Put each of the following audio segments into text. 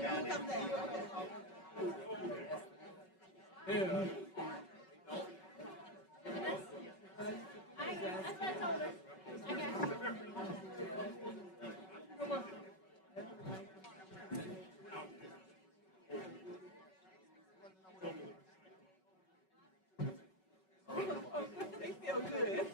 Yeah. They feel good.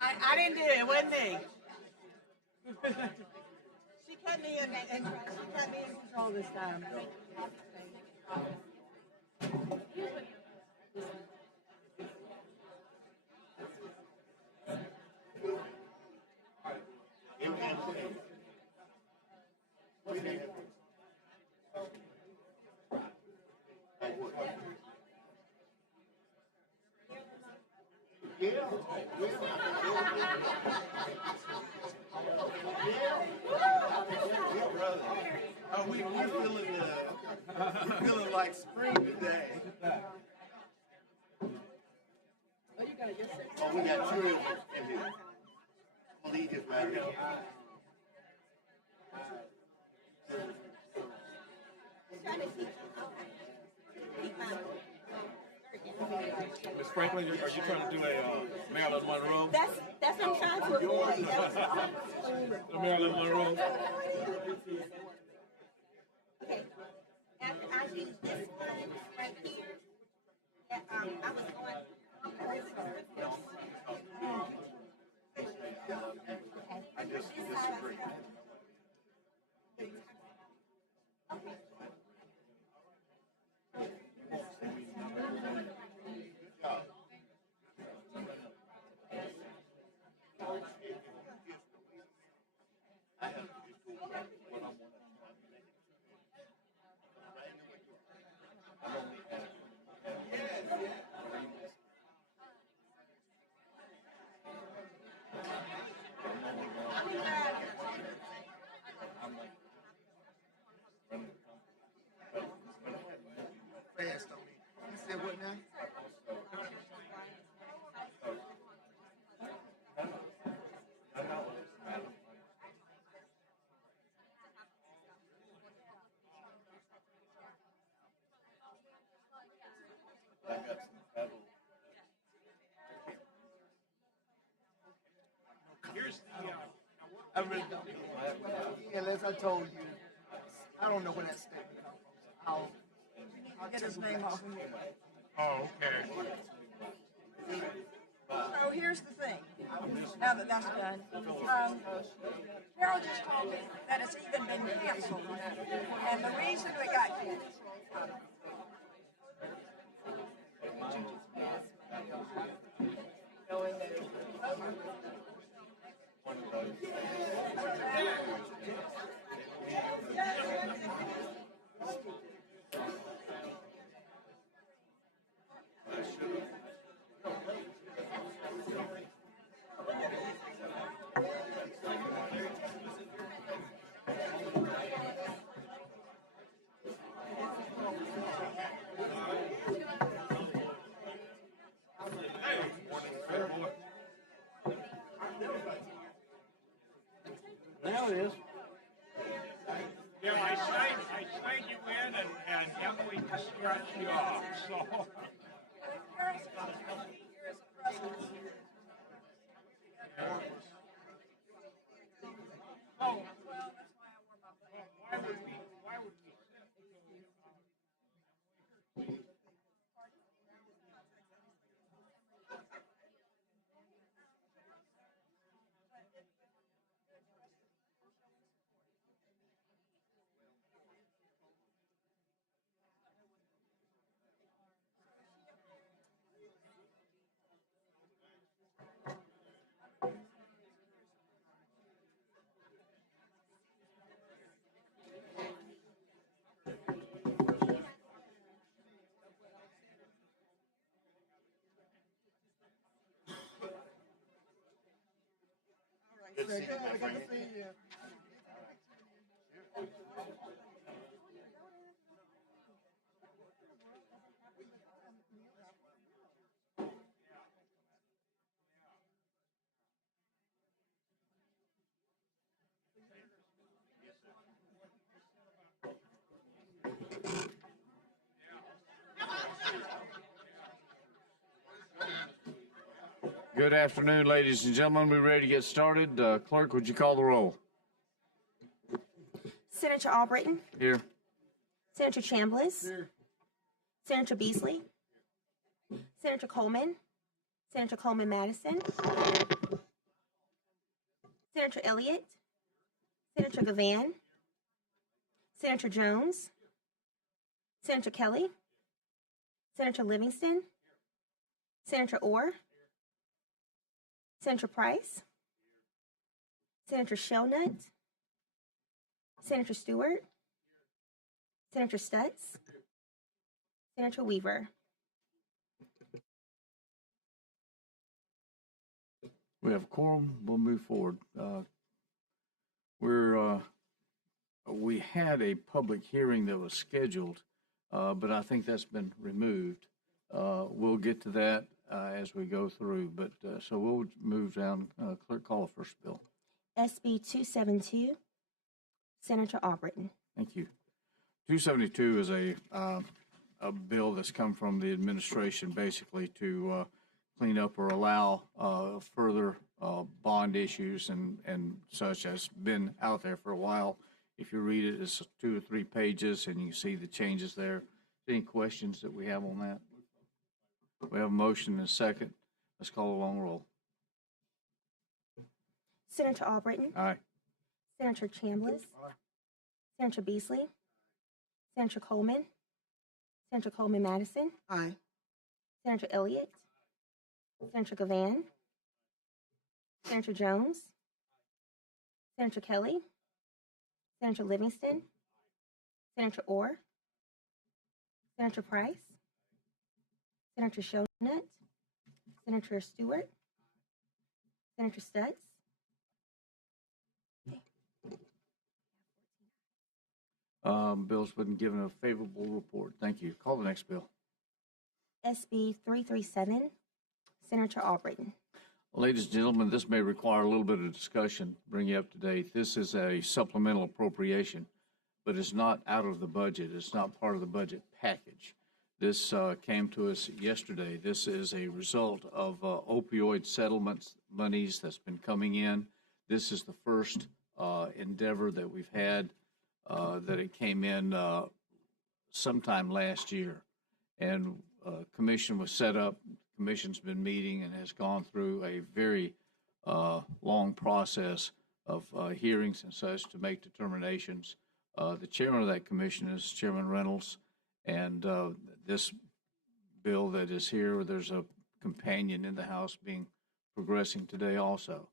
I didn't do it. It wasn't me. She cut me in and she cut me in control this time. Oh, we're feeling like spring today. Oh, we got two in here. I'm gonna leave this right here. Miss Franklin, are you trying to do a Marilyn Monroe? That's what I'm trying to avoid. The Marilyn Monroe? Okay. After I use this one right here, I was going. I just disagree. Fast on me. You said what now? I really don't know. Yeah, as I told you, I don't know where that statement comes from. I'll get his name off of here. Oh, okay. So here's the thing, now that that's done. Carol just told me that it's even been canceled. And the reason we got canceled. Now it is. Yeah, I signed you in, and Emily just scratched you off. So. Carol's supposed to be here as a president. Oh, Well, that's why I wore my belt. why would we? Why would we? Good to see you. Good afternoon, ladies and gentlemen. We're ready to get started. Clerk, would you call the roll? Senator Albritton, Here. Senator Chambliss, Senator Beasley, Senator Coleman, Senator Coleman Madison, Senator Elliott, Senator Gavan, Senator Jones, Senator Kelly, Senator Livingston, Senator Orr, Senator Price, Senator Shelnut, Senator Stewart, Senator Stutz, Senator Weaver. We have a quorum. We'll move forward. We had a public hearing that was scheduled, but I think that's been removed. We'll get to that as we go through, but so we'll move down. Clerk, call the first bill. SB 272, Senator Albritton. Thank you. 272 is a bill that's come from the administration basically to clean up or allow further bond issues and such as been out there for a while. If you read it, it's 2 or 3 pages and you see the changes there. Any questions that we have on that? We have a motion and a second. Let's call a long roll. Senator Albritton. Aye. Senator Chambliss. Senator Beasley. Senator Coleman. Senator Coleman Madison. Aye. Senator Elliott. Senator Gavan. Senator Jones. Senator Kelly. Senator Livingston. Senator Orr. Senator Price. Senator Shelnut. Senator Stewart. Senator Stutz. Bill's been given a favorable report. Thank you. Call the next bill. SB 337, Senator Albritton. Ladies and gentlemen, this may require a little bit of discussion, bring you up to date. This is a supplemental appropriation, but it's not out of the budget. It's not part of the budget package. This came to us yesterday. This is a result of opioid settlements monies that's been coming in. This is the first endeavor that we've had that it came in sometime last year. And commission was set up. Commission's been meeting and has gone through a very long process of hearings and such to make determinations. The chairman of that commission is Chairman Reynolds, and this bill that is here, there's a companion in the House being progressing today also.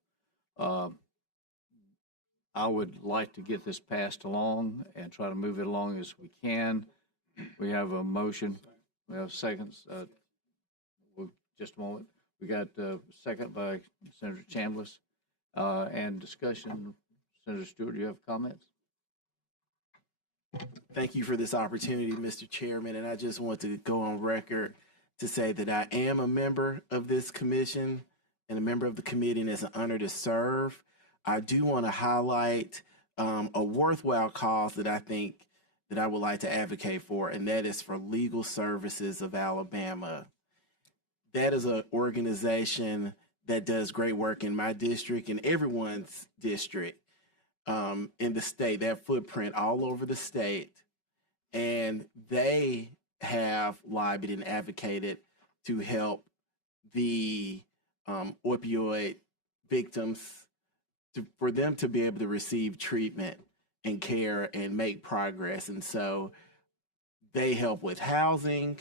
I would like to get this passed along and try to move it along as we can. We have a motion. We have seconds. Just a moment. We got a second by Senator Chambliss and discussion. Senator Stewart, do you have comments? Thank you for this opportunity, Mr. Chairman, and I just want to go on record to say that I am a member of this commission and a member of the committee, and it's an honor to serve. I do want to highlight a worthwhile cause that I think that I would like to advocate for, and that is for Legal Services of Alabama. That is an organization that does great work in my district and everyone's district in the state. They have footprint all over the state, and they have lobbied and advocated to help the opioid victims, for them to be able to receive treatment and care and make progress. And so they help with housing,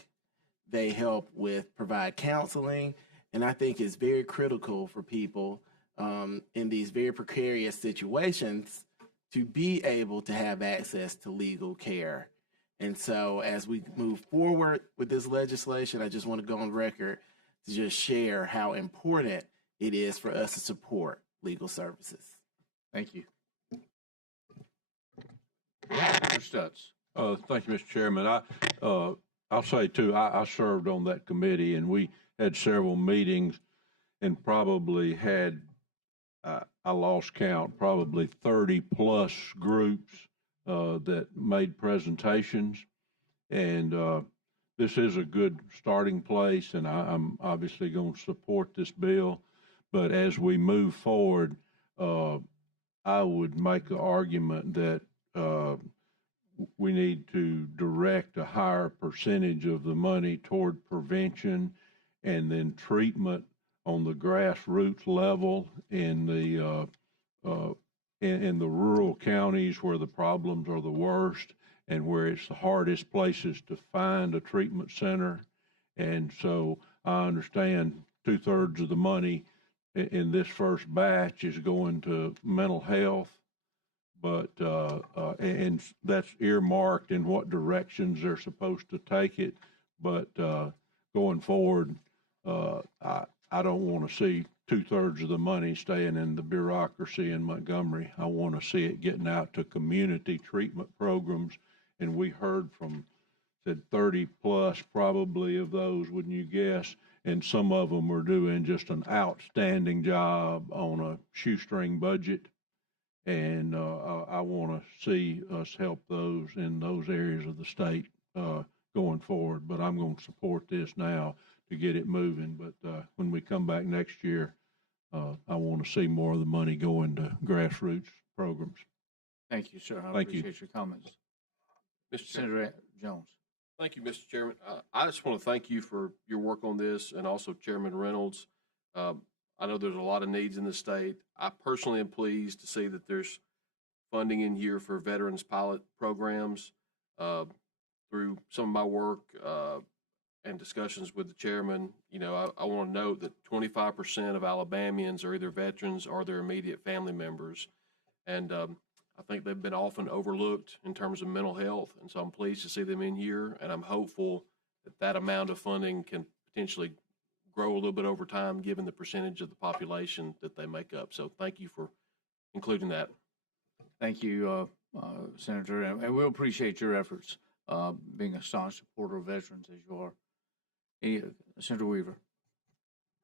they help with provide counseling, and I think it's very critical for people in these very precarious situations to be able to have access to legal care. And so as we move forward with this legislation, I just want to go on record to just share how important it is for us to support legal services. Thank you. Mr. Stutz. Thank you, Mr. Chairman. I'll say too, I served on that committee and we had several meetings and probably had, I lost count, probably 30 plus groups that made presentations. And this is a good starting place, and I'm obviously going to support this bill. But as we move forward, I would make the argument that we need to direct a higher percentage of the money toward prevention and then treatment on the grassroots level in the rural counties where the problems are the worst and where it's the hardest places to find a treatment center. And so I understand 2/3 of the money in this first batch is going to mental health, but and that's earmarked in what directions they're supposed to take it. But going forward, I don't want to see 2/3 of the money staying in the bureaucracy in Montgomery. I want to see it getting out to community treatment programs. And we heard from, said 30 plus probably of those, wouldn't you guess? And some of them are doing just an outstanding job on a shoestring budget. And I want to see us help those in those areas of the state going forward. But I'm going to support this now to get it moving. But when we come back next year, I want to see more of the money go into grassroots programs. Thank you, sir. I Thank you. appreciate your comments. Mr. Chairman. Senator Jones. Thank you, Mr. Chairman. I just want to thank you for your work on this and also Chairman Reynolds. I know there's a lot of needs in the state. I personally am pleased to see that there's funding in here for veterans pilot programs. Through some of my work and discussions with the chairman, you know, I want to note that 25% of Alabamians are either veterans or their immediate family members. And I think they've been often overlooked in terms of mental health. And so I'm pleased to see them in here, and I'm hopeful that that amount of funding can potentially grow a little bit over time, given the percentage of the population that they make up. So thank you for including that. Thank you, Senator, and we'll appreciate your efforts, being a staunch supporter of veterans as you are. Senator Weaver.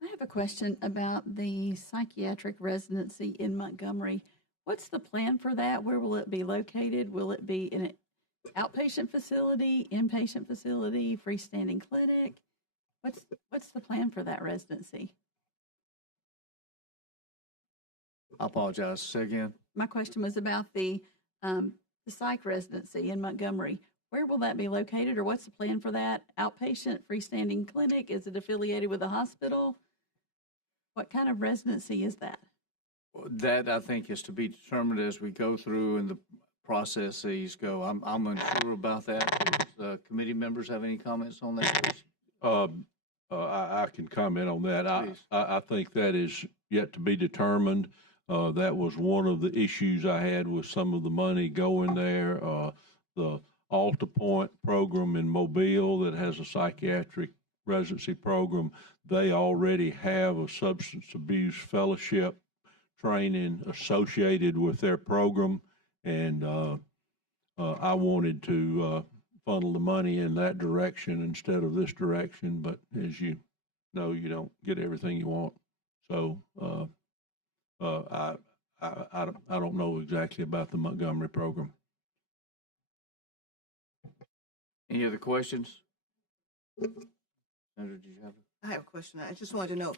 I have a question about the psychiatric residency in Montgomery. What's the plan for that? Where will it be located? Will it be in an outpatient facility, inpatient facility, freestanding clinic? What's the plan for that residency? I apologize. Say again. My question was about the psych residency in Montgomery. Where will that be located, or what's the plan for that? Outpatient, freestanding clinic? Is it affiliated with a hospital? What kind of residency is that? That, I think, is to be determined as we go through and the processes go. I'm unsure about that. Does committee members have any comments on that? I can comment on that. Please. I think that is yet to be determined. That was one of the issues I had with some of the money going there. The Alta Point program in Mobile that has a psychiatric residency program, they already have a substance abuse fellowship training associated with their program, and I wanted to funnel the money in that direction instead of this direction, but as you know, you don't get everything you want. So I don't know exactly about the Montgomery program. Any other questions? Senator, did you have I have a question. I just wanted to know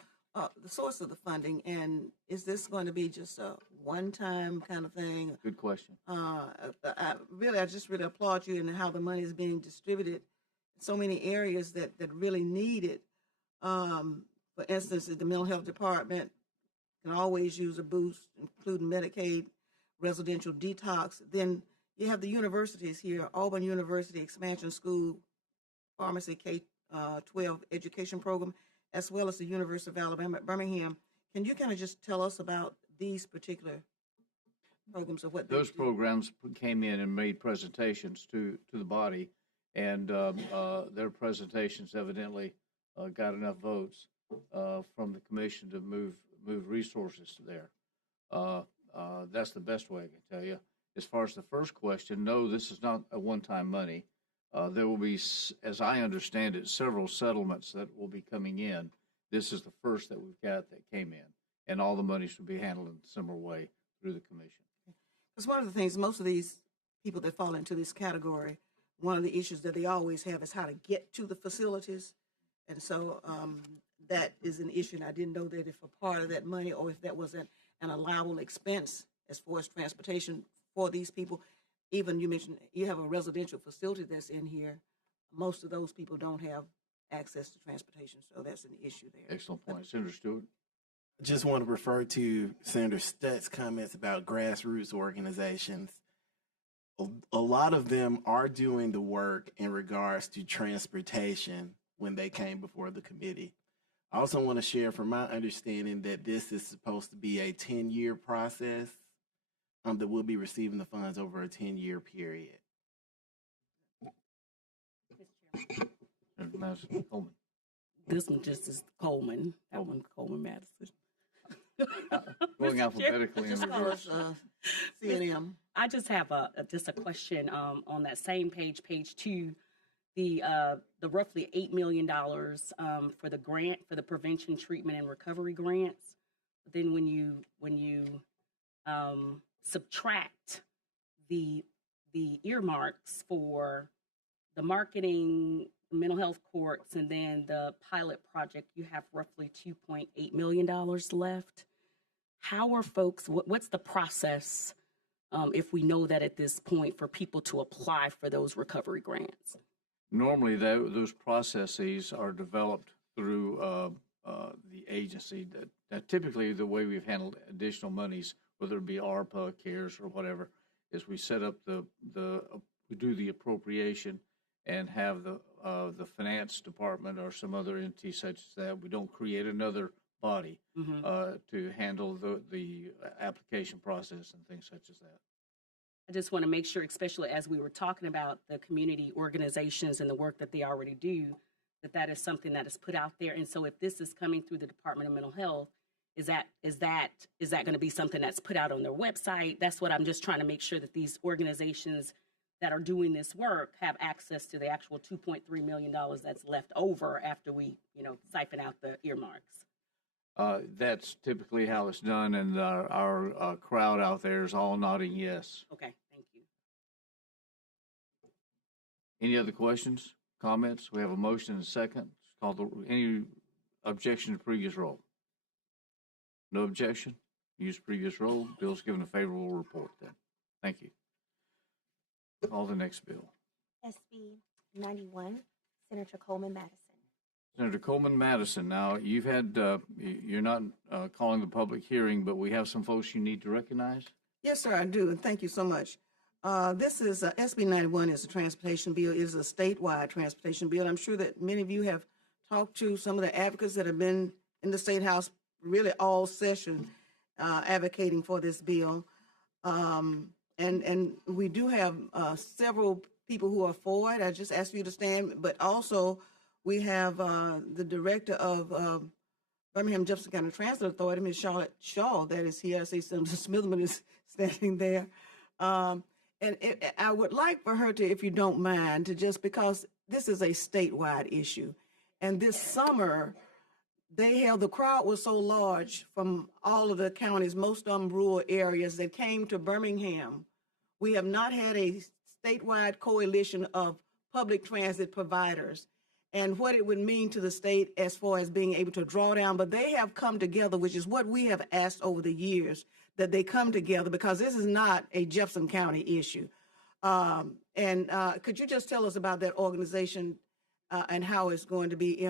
the source of the funding, and is this going to be just a one-time kind of thing? good question? I just really applaud you and how the money is being distributed in so many areas that really need it. For instance, the mental health department can always use a boost, including Medicaid, residential detox. Then you have the universities here, Auburn University Expansion School, Pharmacy K-12 education program, as well as the University of Alabama at Birmingham. Can you kind of just tell us about these particular programs of what Those they do? programs came in and made presentations to the body, and their presentations evidently got enough votes from the commission to move resources to there. That's the best way I can tell you. As far as the first question, no, this is not a one-time money. There will be, as I understand it, several settlements that will be coming in. This is the first that we've got that came in, and all the monies will be handled in a similar way through the commission. Because one of the things, most of these people that fall into this category, one of the issues that they always have is how to get to the facilities. And so that is an issue. And I didn't know that if a part of that money or if that was an allowable expense as far as transportation for these people. Even you mentioned you have a residential facility that's in here. Most of those people don't have access to transportation. So that's an issue there. Excellent point. Senator Stewart. Just want to refer to Senator Stutt's comments about grassroots organizations. A lot of them are doing the work in regards to transportation when they came before the committee. I also want to share from my understanding that this is supposed to be a 10-year process, that we'll be receiving the funds over a 10-year period. Senator Madison Coleman. This one just is Coleman. That one Coleman Madison. Going alphabetically in Just call reverse. us CNM. I just have just a question on that same page, page 2, the roughly $8 million for the grant for the prevention, treatment, and recovery grants. Then when you subtract the earmarks for the marketing, mental health courts, and then the pilot project, you have roughly $2.8 million left. How are folks, what's the process if we know that at this point for people to apply for those recovery grants? Normally, those processes are developed through the agency. That typically the way we've handled additional monies, whether it be ARPA, CARES, or whatever, is we set up we do the appropriation and have the finance department or some other entity such as that. We don't create another body to handle the application process and things such as that. I just want to make sure, especially as we were talking about the community organizations and the work that they already do, that is something that is put out there. And so if this is coming through the Department of Mental Health, is that going to be something that's put out on their website? That's what I'm just trying to make sure that these organizations that are doing this work have access to the actual $2.3 million that's left over after we, siphon out the earmarks. That's typically how it's done, and our crowd out there is all nodding yes. Okay, thank you. Any other questions, comments? We have a motion and a second. Any objection to previous roll? No objection? Use previous roll. Bill's given a favorable report then. Thank you. Call the next bill. SB 91, Senator Coleman Madison. Senator Coleman Madison. Now, you've had, you're not calling the public hearing, but we have some folks you need to recognize. Yes, sir, I do, and thank you so much. This is SB 91 is a transportation bill. It is a statewide transportation bill. I'm sure that many of you have talked to some of the advocates that have been in the State House really all session advocating for this bill. And we do have several people who are for it. I just ask you to stand, but also we have the director of Birmingham Jefferson County Transit Authority, Ms. Charlotte Shaw, that is here. I see Senator Smithman is standing there. And I would like for her to, if you don't mind, to just, because this is a statewide issue. And this summer, the crowd was so large from all of the counties, most of them rural areas, that came to Birmingham. We have not had a statewide coalition of public transit providers and what it would mean to the state as far as being able to draw down. But they have come together, which is what we have asked over the years, that they come together, because this is not a Jefferson County issue. Could you just tell us about that organization and how it's going to be,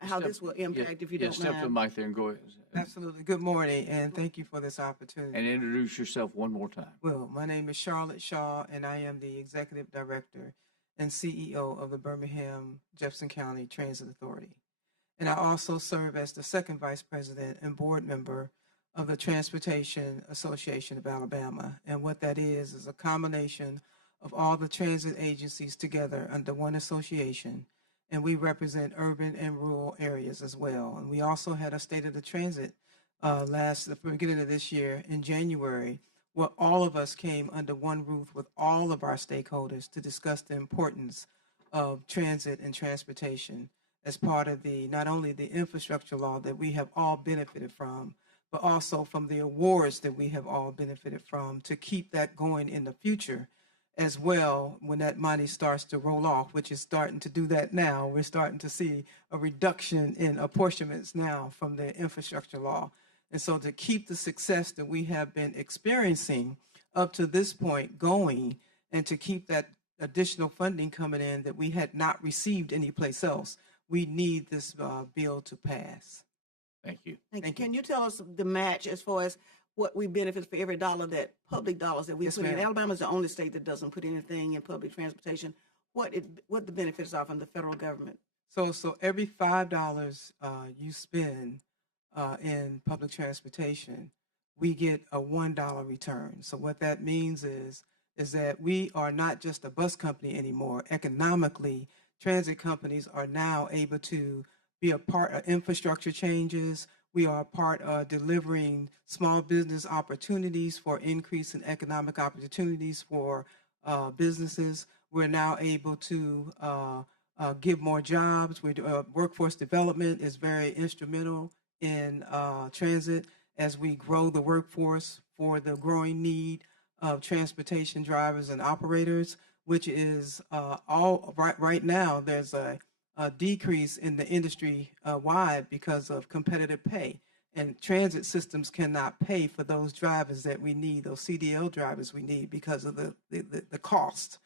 how this will impact, if you don't mind? Step to the mic there and go ahead. Absolutely. Good morning, and thank you for this opportunity. And introduce yourself one more time. Well, my name is Charlotte Shaw, and I am the Executive Director and CEO of the Birmingham Jefferson County Transit Authority. And I also serve as the second Vice President and board member of the Transportation Association of Alabama. And what that is a combination of all the transit agencies together under one association. And we represent urban and rural areas as well. And we also had a State of the Transit the beginning of this year in January, where all of us came under one roof with all of our stakeholders to discuss the importance of transit and transportation as part of not only the infrastructure law that we have all benefited from, but also from the awards that we have all benefited from to keep that going in the future as well when that money starts to roll off, which is starting to do that now. We're starting to see a reduction in apportionments now from the infrastructure law. And so to keep the success that we have been experiencing up to this point going, and to keep that additional funding coming in that we had not received anyplace else, we need this bill to pass. Thank you. Thank you. Can you tell us the match as far as what we benefit for every dollar public dollars that we Yes, put in? ma'am. Alabama is the only state that doesn't put anything in public transportation. What the benefits are from the federal government? So every $5 you spend in public transportation, we get a $1 return. So what that means is that we are not just a bus company anymore. Economically, transit companies are now able to be a part of infrastructure changes. We are a part of delivering small business opportunities for increase in economic opportunities for businesses. We're now able to give more jobs. Workforce development is very instrumental in transit as we grow the workforce for the growing need of transportation drivers and operators, which is right now there's a decrease in the industry wide because of competitive pay. And transit systems cannot pay for those drivers that we need, those CDL drivers we need because of the cost.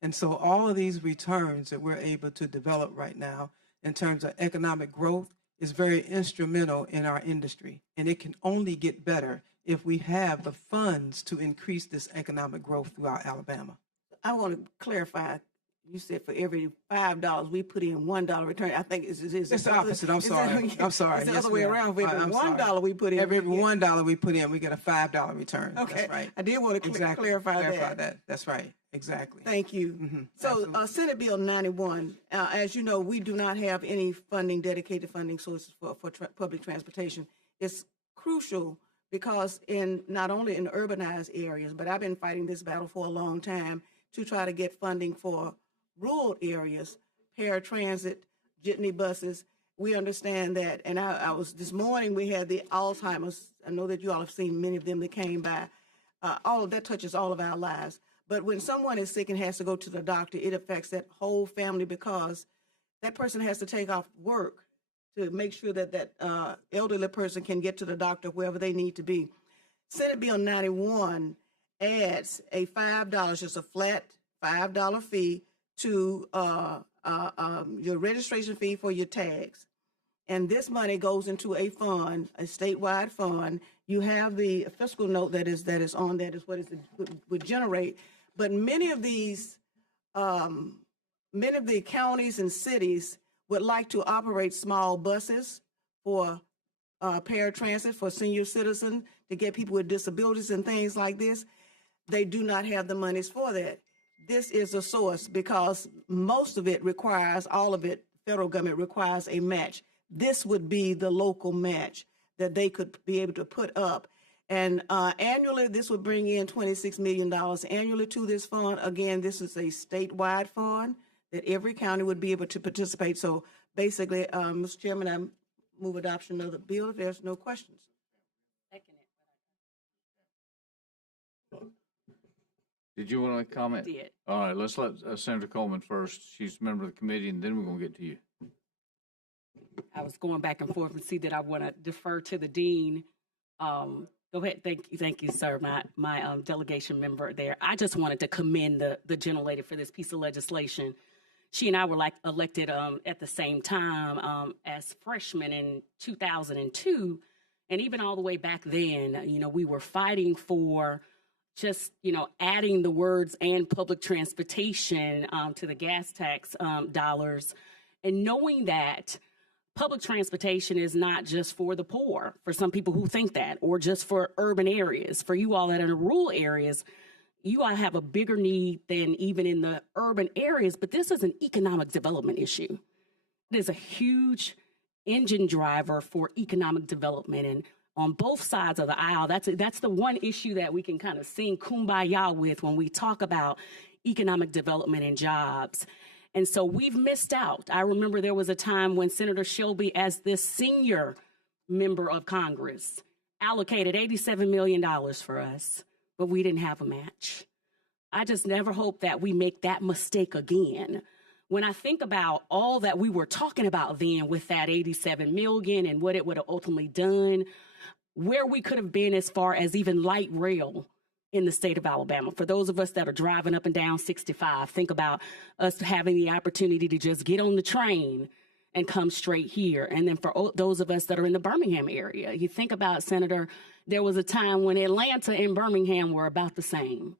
And so all of these returns that we're able to develop right now in terms of economic growth is very instrumental in our industry. And it can only get better if we have the funds to increase this economic growth throughout Alabama. I want to clarify. You said for every $5 we put in $1 return. I think it's the opposite. I'm sorry. I'm sorry. It's the Yes, other way ma'am. around. For every I'm sorry. $1 we put in, Every we get- $1 we put in, we get a $5 return. Okay, That's right. I did want to Exactly. clarify that. That's right. Exactly. Thank you. Mhm. So Absolutely. Senate Bill 91, as you know, we do not have any dedicated funding sources for public transportation. It's crucial because not only in urbanized areas, but I've been fighting this battle for a long time to try to get funding for rural areas, paratransit, jitney buses. We understand that. And this morning we had the Alzheimer's. I know that you all have seen many of them that came by. All of that touches all of our lives. But when someone is sick and has to go to the doctor, it affects that whole family because that person has to take off work to make sure that elderly person can get to the doctor wherever they need to be. Senate Bill 91 adds a $5, just a flat $5 fee to your registration fee for your tags. And this money goes into a fund, a statewide fund. You have the fiscal note that is on that is what it would generate. But many of the counties and cities would like to operate small buses for paratransit for senior citizens to get people with disabilities and things like this. They do not have the monies for that. This is a source because most of it requires, all of it, federal government requires a match. This would be the local match that they could be able to put up. And annually, this would bring in $26 million annually to this fund. Again, this is a statewide fund that every county would be able to participate. So basically, Mr. Chairman, I move adoption of the bill if there's no questions. Did you want to comment? Did. All right, let's let Senator Coleman first. She's a member of the committee, and then we're going to get to you. I was going back and forth and see that I want to defer to the dean. Go ahead. Thank you, sir. My delegation member there. I just wanted to commend the gentlelady for this piece of legislation. She and I were elected at the same time as freshmen in 2002, and even all the way back then, we were fighting for just, adding the words "and public transportation" to the gas tax dollars, and knowing that public transportation is not just for the poor, for some people who think that, or just for urban areas. For you all that are in rural areas, you all have a bigger need than even in the urban areas, but this is an economic development issue. It is a huge engine driver for economic development, and on both sides of the aisle. That's the one issue that we can kind of sing kumbaya with when we talk about economic development and jobs. And so we've missed out. I remember there was a time when Senator Shelby, as this senior member of Congress, allocated $87 million for us, but we didn't have a match. I just never hope that we make that mistake again. When I think about all that we were talking about then with that 87 million and what it would have ultimately done, where we could have been as far as even light rail in the state of Alabama. For those of us that are driving up and down 65, think about us having the opportunity to just get on the train and come straight here. And then for those of us that are in the Birmingham area, you think about, Senator, there was a time when Atlanta and Birmingham were about the same.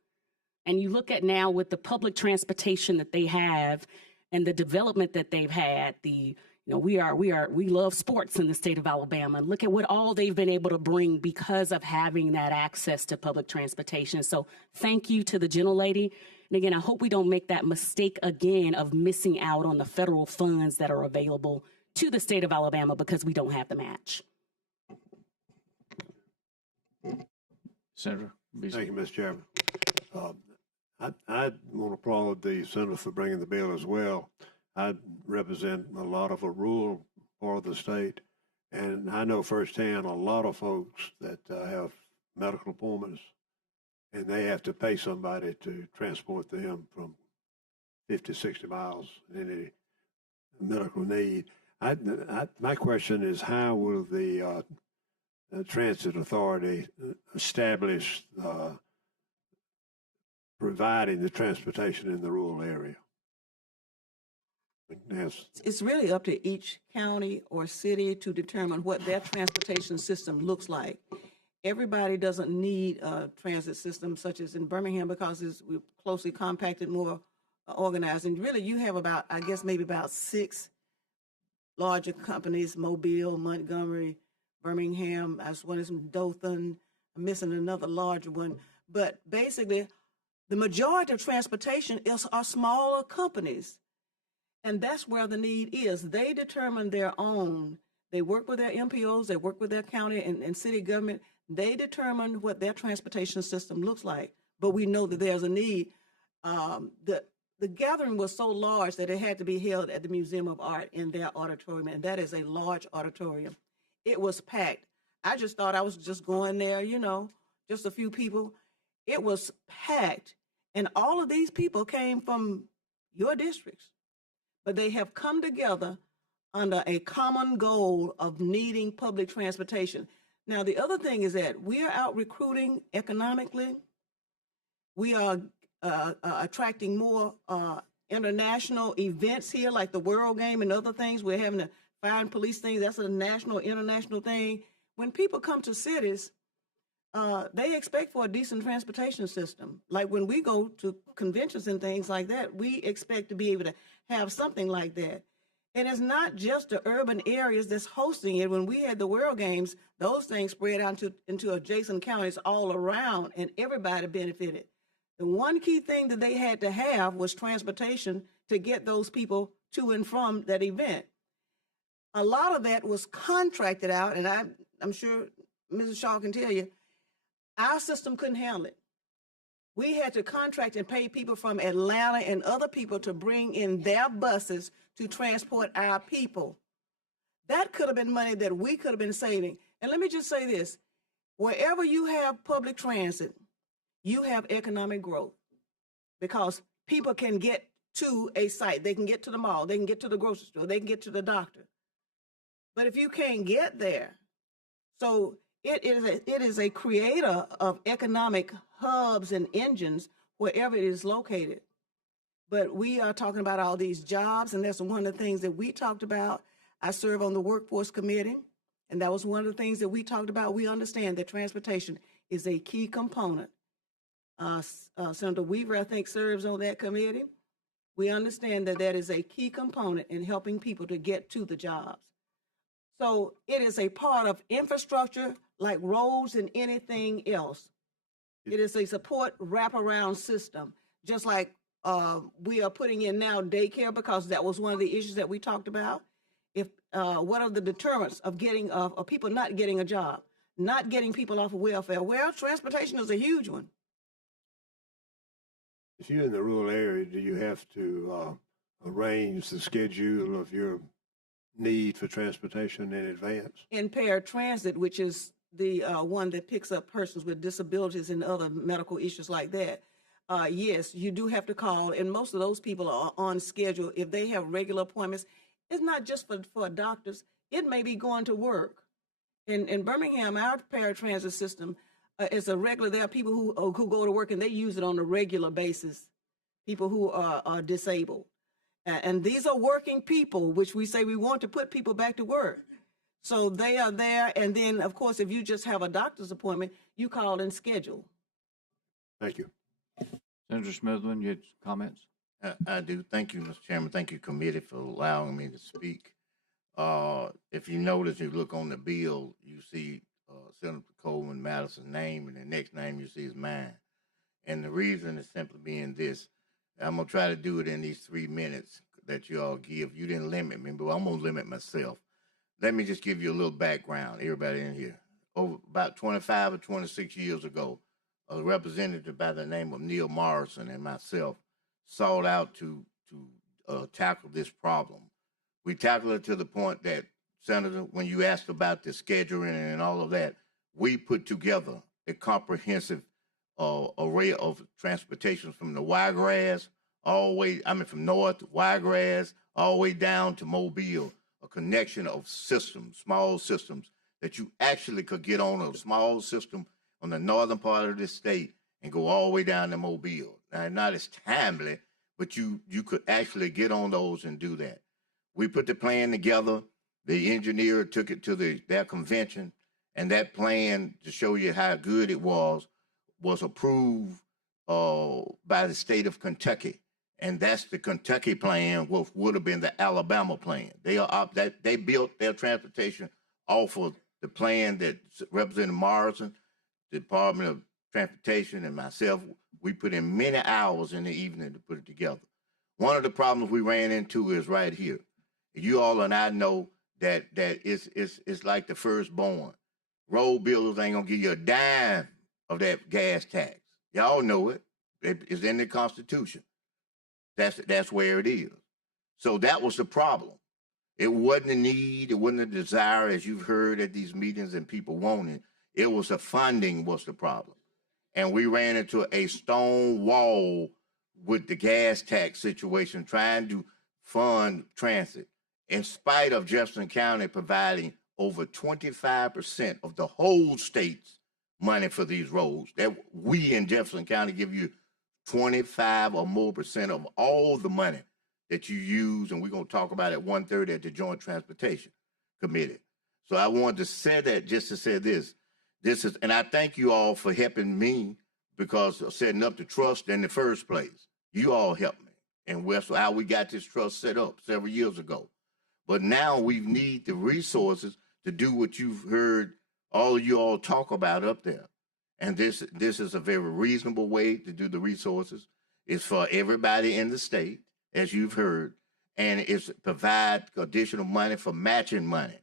And you look at now with the public transportation that they have and the development that they've had, we love sports in the state of Alabama. Look at what all they've been able to bring because of having that access to public transportation. So thank you to the gentlelady. And again, I hope we don't make that mistake again of missing out on the federal funds that are available to the state of Alabama because we don't have the match. Senator Beasley. Thank you, Mr. Chairman. I want to applaud the senator for bringing the bill as well. I represent a lot of a rural part of the state, and I know firsthand a lot of folks that have medical appointments, and they have to pay somebody to transport them from 50, 60 miles in any medical need. My question is, how will the Transit Authority establish providing the transportation in the rural area? Yes. It's really up to each county or city to determine what their transportation system looks like. Everybody doesn't need a transit system such as in Birmingham because we're closely compacted, more organized. And really you have about, I guess, maybe about 6 larger companies: Mobile, Montgomery, Birmingham. As one is Dothan. I'm missing another larger one. But basically, the majority of transportation are smaller companies. And that's where the need is. They determine their own. They work with their MPOs, they work with their county and city government. They determine what their transportation system looks like. But we know that there's a need. The gathering was so large that it had to be held at the Museum of Art in their auditorium, and that is a large auditorium. It was packed. I just thought I was just going there, just a few people. It was packed, and all of these people came from your districts, but they have come together under a common goal of needing public transportation. Now, the other thing is that we are out recruiting economically. We are attracting more international events here, like the World Game and other things. We're having the fire and police things. That's a national, international thing. When people come to cities, they expect for a decent transportation system. Like when we go to conventions and things like that, we expect to be able to have something like that. And it's not just the urban areas that's hosting it. When we had the World Games, those things spread out into adjacent counties all around, and everybody benefited. The one key thing that they had to have was transportation to get those people to and from that event. A lot of that was contracted out, and I'm sure Mrs. Shaw can tell you, our system couldn't handle it. We had to contract and pay people from Atlanta and other people to bring in their buses to transport our people. That could have been money that we could have been saving. And let me just say this, wherever you have public transit, you have economic growth because people can get to a site. They can get to the mall. They can get to the grocery store. They can get to the doctor. But if you can't get there, so it is a creator of economic hubs and engines wherever it is located. But we are talking about all these jobs, and that's one of the things that we talked about. I serve on the workforce committee, and that was one of the things that we talked about. We understand that transportation is a key component. Senator Weaver, I think, serves on that committee. We understand that that is a key component in helping people to get to the jobs. So it is a part of infrastructure like roads and anything else. It is a support wraparound system, just like we are putting in now daycare, because that was one of the issues that we talked about. If what are the deterrents of getting of people not getting a job? not getting people off of welfare. Well, transportation is a huge one. If you're in the rural area, do you have to arrange the schedule of your need for transportation in advance? In paratransit, which is the one that picks up persons with disabilities and other medical issues like that, yes, you do have to call, and most of those people are on schedule. If they have regular appointments, it's not just for doctors. It may be going to work. In Birmingham, our paratransit system is a regular. There are people who go to work and they use it on a regular basis. People who are disabled, and these are working people, which we say we want to put people back to work. So they are there, and then of course, if you just have a doctor's appointment, you call and schedule. Thank you. Senator Smithland, you had comments? I do. Thank you, Mr. Chairman. Thank you, committee, for allowing me to speak. If you notice, you look on the bill, you see Senator Coleman Madison's name, and the next name you see is mine. And the reason is simply being this. I'm going to try to do it in these 3 minutes that you all give. You didn't limit me, but I'm going to limit myself. Let me just give you a little background, everybody in here. Over about 25 or 26 years ago, a representative by the name of Neil Morrison and myself sought out to tackle this problem. We tackled it to the point that, Senator, when you asked about the scheduling and all of that, we put together a comprehensive array of transportation from the Wiregrass from North Wiregrass all the way down to Mobile, a connection of systems, small systems that you actually could get on a small system on the northern part of the state and go all the way down to Mobile. Now, not as timely, but you could actually get on those and do that. We put the plan together. The engineer took it to their convention, and that plan, to show you how good it was approved by the state of Kentucky. And that's the Kentucky plan, what would have been the Alabama plan. They built their transportation off of the plan that Representative Morrison, the Department of Transportation, and myself, we put in many hours in the evening to put it together. One of the problems we ran into is right here. You all and I know that it's like the firstborn. Road builders ain't gonna give you a dime of that gas tax. Y'all know it. It's in the Constitution. That's where it is. So that was the problem. It wasn't a need. It wasn't a desire, as you've heard at these meetings and people wanting. It was the funding was the problem. And we ran into a stone wall with the gas tax situation, trying to fund transit. In spite of Jefferson County providing over 25% of the whole state's money for these roads, that we in Jefferson County give you 25 or more % of all the money that you use, and we're going to talk about it 1/3 at the Joint Transportation Committee. So I wanted to say that just to say this is, and I thank you all for helping me because of setting up the trust in the first place. You all helped me, and that's how we got this trust set up several years ago. But now we need the resources to do what you've heard all of you all talk about up there. And this is a very reasonable way to do the resources. It's for everybody in the state, as you've heard, and it's provide additional money for matching money.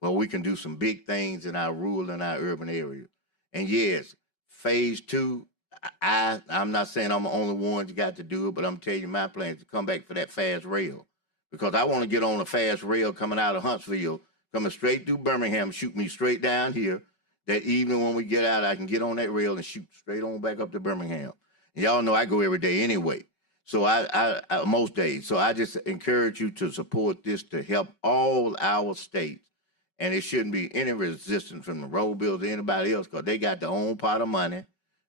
Well, we can do some big things in our rural and our urban areas. And yes, phase 2, I'm not saying I'm the only one that got to do it, but I'm telling you my plan is to come back for that fast rail. Because I want to get on a fast rail coming out of Huntsville, coming straight through Birmingham, shoot me straight down here. That evening when we get out, I can get on that rail and shoot straight on back up to Birmingham. And y'all know I go every day anyway. So I most days. So I just encourage you to support this to help all our states. And it shouldn't be any resistance from the road builders or anybody else because they got their own pot of money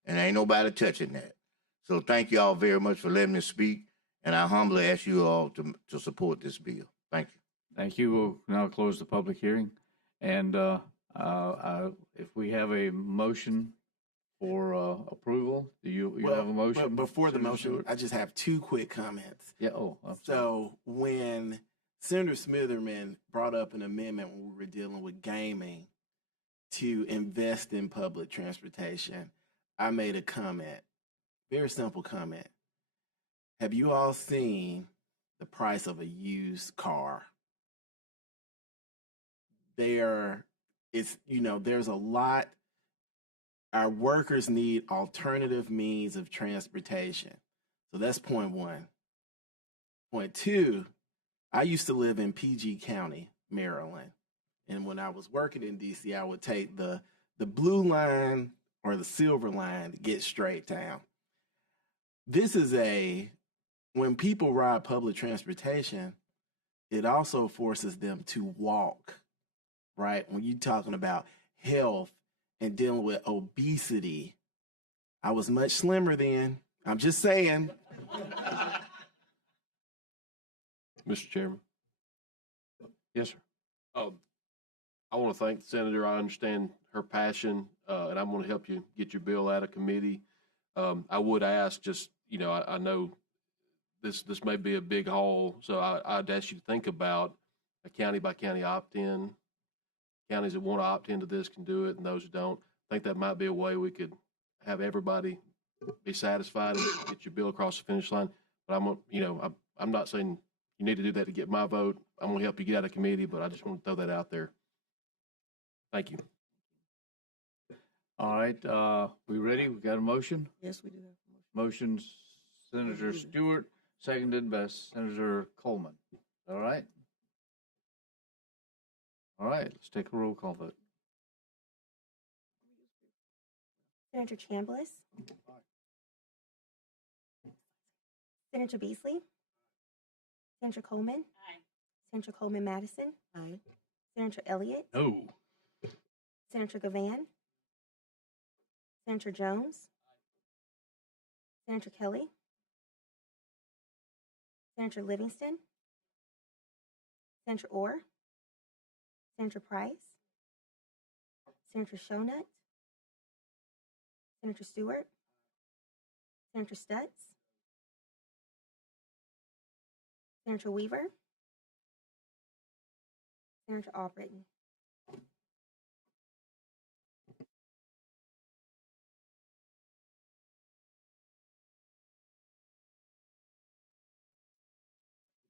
and ain't nobody touching that. So thank you all very much for letting me speak. And I humbly ask you all to support this bill. Thank you. Thank you. We'll now close the public hearing. And if we have a motion for approval, do you have a motion? But before the Senator motion, Stewart? I just have 2 quick comments. Yeah. So when Senator Smitherman brought up an amendment when we were dealing with gaming to invest in public transportation, I made a comment, very simple comment. Have you all seen the price of a used car? They are it's, there's a lot. Our workers need alternative means of transportation. So that's point one. Point two, I used to live in PG County, Maryland. And when I was working in DC, I would take the blue line or the silver line to get straight town. This is when people ride public transportation, it also forces them to walk, right? When you're talking about health and dealing with obesity, I was much slimmer then. I'm just saying. Mr. Chairman. Yes, sir. I want to thank the senator. I understand her passion, and I'm going to help you get your bill out of committee. I would ask, just, I know this may be a big haul, so I'd ask you to think about a county by county opt-in. Counties that want to opt into this can do it, and those who don't. I think that might be a way we could have everybody be satisfied and get your bill across the finish line. But I'm not saying you need to do that to get my vote. I'm going to help you get out of committee, but I just want to throw that out there. Thank you. All right, we ready? We got a motion? Yes, we do have a motion. Motion Senator Stewart, seconded by Senator Coleman. All right? All right, let's take a roll call vote. Senator Chambliss. Senator Beasley. Senator Coleman. Aye. Senator Coleman Madison. Aye. Senator Elliott. No. Senator Gavan. Senator Jones. Senator Kelly. Senator Livingston. Senator Orr. Senator Price. Senator Shonut. Senator Stewart. Senator Stutz. Senator Weaver. Senator Albritton.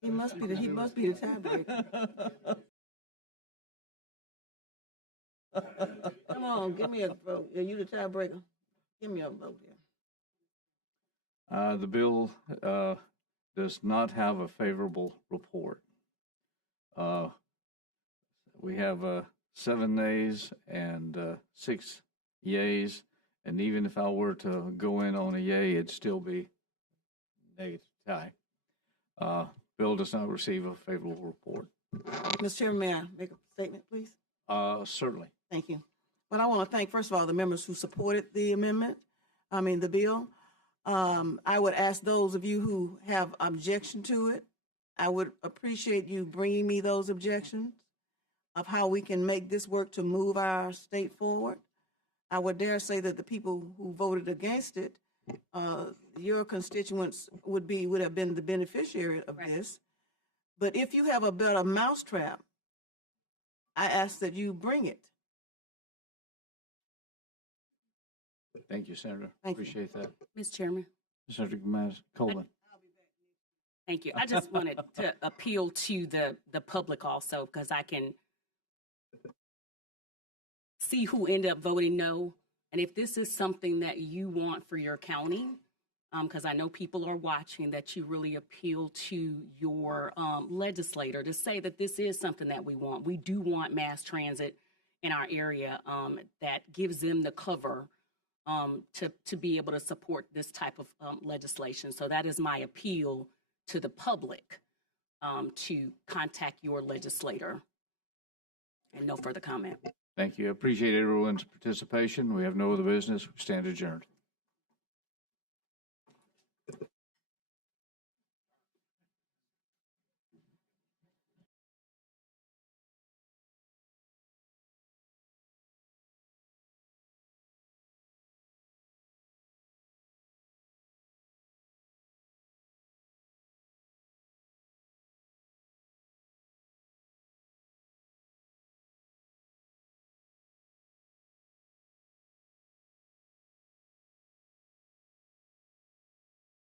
He must be the tiebreaker. Come on, give me a vote. Are you the tiebreaker? Give me a vote here. The bill does not have a favorable report. We have 7 nays and 6 yays, and even if I were to go in on a yay, it'd still be negative tie. Bill does not receive a favorable report. Mr. Chairman, may I make a statement, please? Certainly. Thank you. But I want to thank, first of all, the members who supported the the bill. I would ask those of you who have objection to it, I would appreciate you bringing me those objections of how we can make this work to move our state forward. I would dare say that the people who voted against it, your constituents would have been the beneficiary of this. But if you have a better mousetrap, I ask that you bring it. Thank you, Senator. Thank you. Appreciate that. Mr. Chairman. Senator Coleman. Thank you. I just wanted to appeal to the public also, because I can see who ended up voting no. And if this is something that you want for your county, because I know people are watching, that you really appeal to your legislator to say that this is something that we want. We do want mass transit in our area that gives them the cover to be able to support this type of legislation. So that is my appeal to the public, to contact your legislator. And no further comment. Thank you. I appreciate everyone's participation. We have no other business. We stand adjourned.